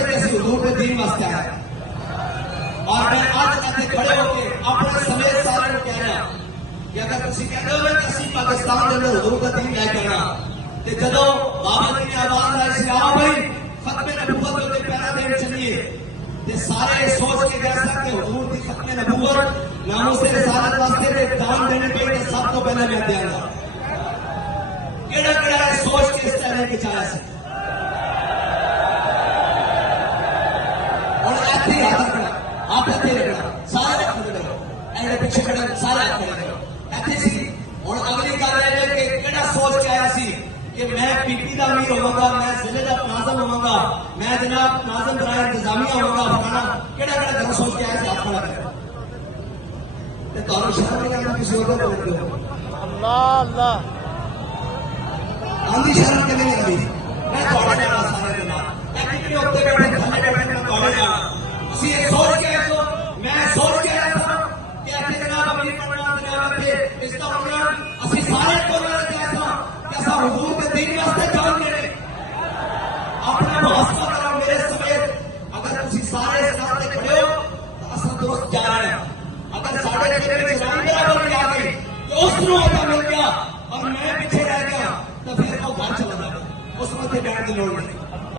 थे कि असं हुजूर के दीन वास्ते आए और मैं आज इतने खड़े होकर अपने समेत सारे को कह रहा कि अगर तुम कहते हो कि असं पाकिस्तान के अंदर हुजूर का दीन लैके आना तो जो बाबा जी ने आवाज लाई सी आओ भाई खत्मे नबूवत के पैरा देन चलिए ते सारे सोच के कह सकते हुजूर की खत्मे नबूवत नामों से रिसालत वास्ते ते दान देने पे सब तो पहले मैं देंगा केड़ा केड़ा सोच के इस तरह की चाहे से और ऐसे ही हाथ रखना आप ऐसे रखना सारे खड़े रहो ऐसे पीछे खड़े सारे खड़े रहो ऐसे सी और अगली गल है कि केड़ा सोच के आया सी कि मैं पीपी का अमीर होवांगा मैं जिले का नाज़म होवांगा मैं जनाब नाज़म बराए इंतजामिया होवांगा फलाना केड़ा केड़ा घर सोच के आया सी हाथ खड़ा करो ते तारू शर्म नहीं आती किसी और को बोलते हो अल्लाह अल्लाह आंधी शर्म के नहीं आती मैं थोड़े नाल सारे दे नाल मैं कितने उत्ते बैठे थल्ले बैठे मैं थोड़े नाल असि ये सोच के आए तो मैं सोच के आया था कि ऐसे जनाब अमीर बनना जनाब के इसका उम्र असि सारे को मैं कहा था कि असा हुजूर के दीन वास्ते जान देने अपना मुहासबा करो मेरे समेत अगर तुसी सारे साथ खड़े हो तो असा दोस्त जा रहे हैं अगर साढ़े खेत में जवान बराबर में आ गई तो उसको मौका मिल गया और मैं पीछे रह गया तो फिर वो घर चला जाता उस मौके बैठ की लोड़ नहीं